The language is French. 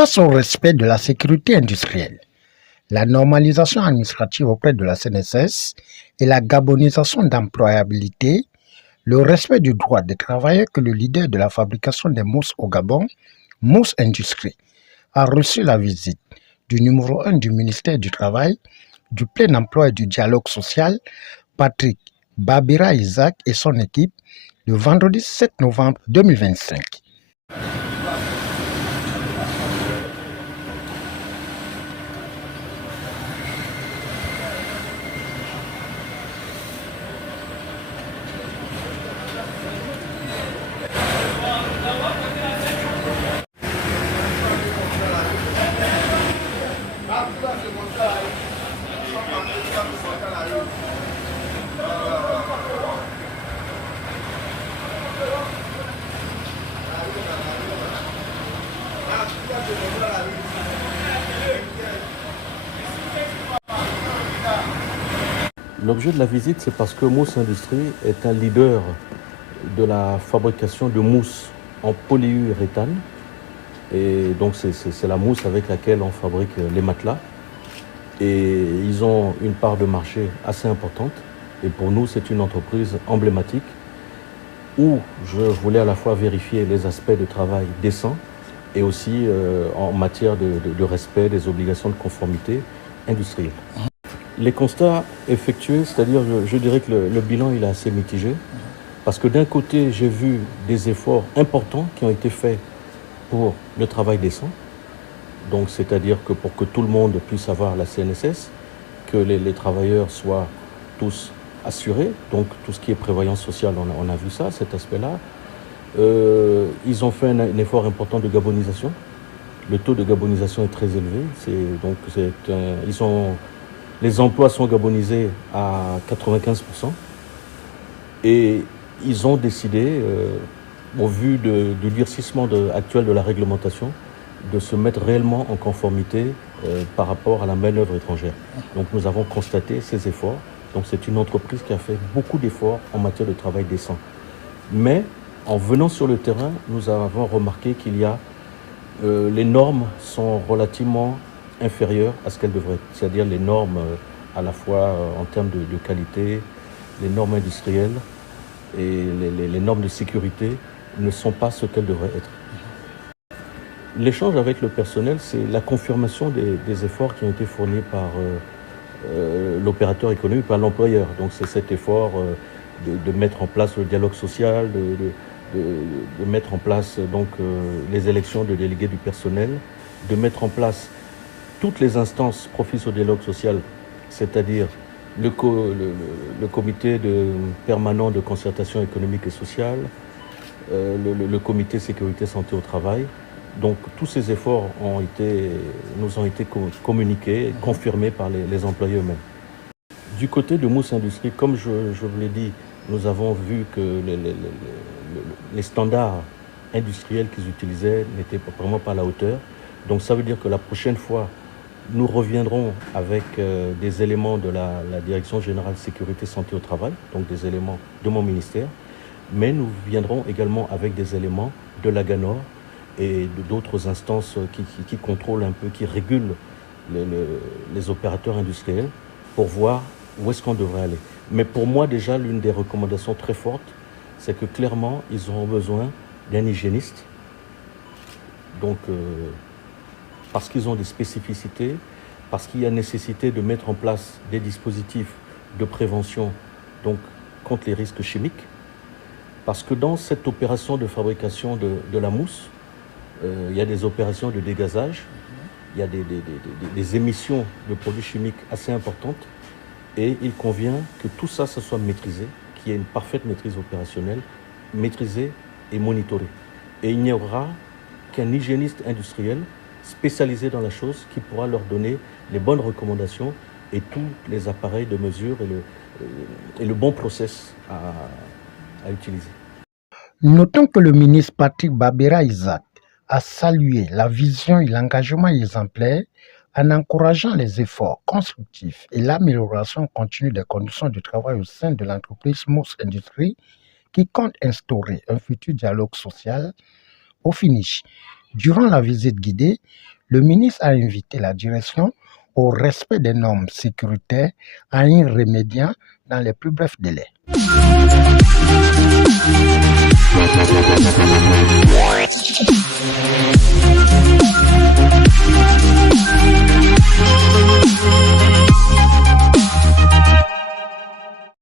Face au respect de la sécurité industrielle, la normalisation administrative auprès de la CNSS et la gabonisation d'employabilité, le respect du droit des travailleurs que le leader de la fabrication des mousses au Gabon, Mousse Industrie, a reçu la visite du numéro 1 du ministère du Travail, du plein emploi et du dialogue social, Patrick Babira Isaac et son équipe, le vendredi 7 novembre 2025. L'objet de la visite, c'est parce que Mousse Industrie est un leader de la fabrication de mousse en polyuréthane. Et donc c'est la mousse avec laquelle on fabrique les matelas. Et ils ont une part de marché assez importante. Et pour nous, c'est une entreprise emblématique où je voulais à la fois vérifier les aspects de travail décents et aussi en matière de respect des obligations de conformité industrielle. Les constats effectués, c'est-à-dire je dirais que le bilan il est assez mitigé, parce que d'un côté j'ai vu des efforts importants qui ont été faits pour le travail décent, donc c'est-à-dire que pour que tout le monde puisse avoir la CNSS, que les travailleurs soient tous assurés, donc tout ce qui est prévoyance sociale, on a vu ça, cet aspect-là. Ils ont fait un effort important de gabonisation. Le taux de gabonisation est très élevé, les emplois sont gabonisés à 95%. Et ils ont décidé, au vu du durcissement actuel de la réglementation, de se mettre réellement en conformité par rapport à la main-d'œuvre étrangère. Donc nous avons constaté ces efforts. Donc c'est une entreprise qui a fait beaucoup d'efforts en matière de travail décent. Mais en venant sur le terrain, nous avons remarqué les normes sont relativement inférieures à ce qu'elles devraient être. C'est-à-dire les normes à la fois en termes de qualité, les normes industrielles et les normes de sécurité ne sont pas ce qu'elles devraient être. L'échange avec le personnel, c'est la confirmation des efforts qui ont été fournis par l'opérateur économique, par l'employeur. Donc c'est cet effort de mettre en place le dialogue social, de mettre en place les élections de délégués du personnel, de mettre en place toutes les instances propices au dialogue social, c'est-à-dire le comité permanent de concertation économique et sociale, le comité sécurité santé au travail. Donc tous ces efforts nous ont été communiqués, confirmés par les employés eux-mêmes. Du côté de Mousse Industrie, comme je vous l'ai dit, nous avons vu que les standards industriels qu'ils utilisaient n'étaient vraiment pas à la hauteur. Donc ça veut dire que la prochaine fois, nous reviendrons avec des éléments de la Direction Générale Sécurité Santé au Travail, donc des éléments de mon ministère, mais nous viendrons également avec des éléments de l'AGANOR et d'autres instances qui contrôlent un peu, qui régulent les opérateurs industriels pour voir où est-ce qu'on devrait aller. Mais pour moi, déjà, l'une des recommandations très fortes, c'est que clairement, ils auront besoin d'un hygiéniste. Donc, parce qu'ils ont des spécificités, parce qu'il y a nécessité de mettre en place des dispositifs de prévention donc, contre les risques chimiques. Parce que dans cette opération de fabrication de la mousse, il y a des opérations de dégazage, il y a des émissions de produits chimiques assez importantes. Et il convient que tout ça, ça soit maîtrisé, qu'il y ait une parfaite maîtrise opérationnelle, maîtrisée et monitorée. Et il n'y aura qu'un hygiéniste industriel spécialisé dans la chose qui pourra leur donner les bonnes recommandations et tous les appareils de mesure et le bon process à utiliser. Notons que le ministre Patrick Babira Isaac a salué la vision et l'engagement exemplaire en encourageant les efforts constructifs et l'amélioration continue des conditions de travail au sein de l'entreprise Mousse Industrie qui compte instaurer un futur dialogue social. Au finish, Durant la visite guidée, le ministre a invité la direction au respect des normes sécuritaires en y remédiant dans les plus brefs délais.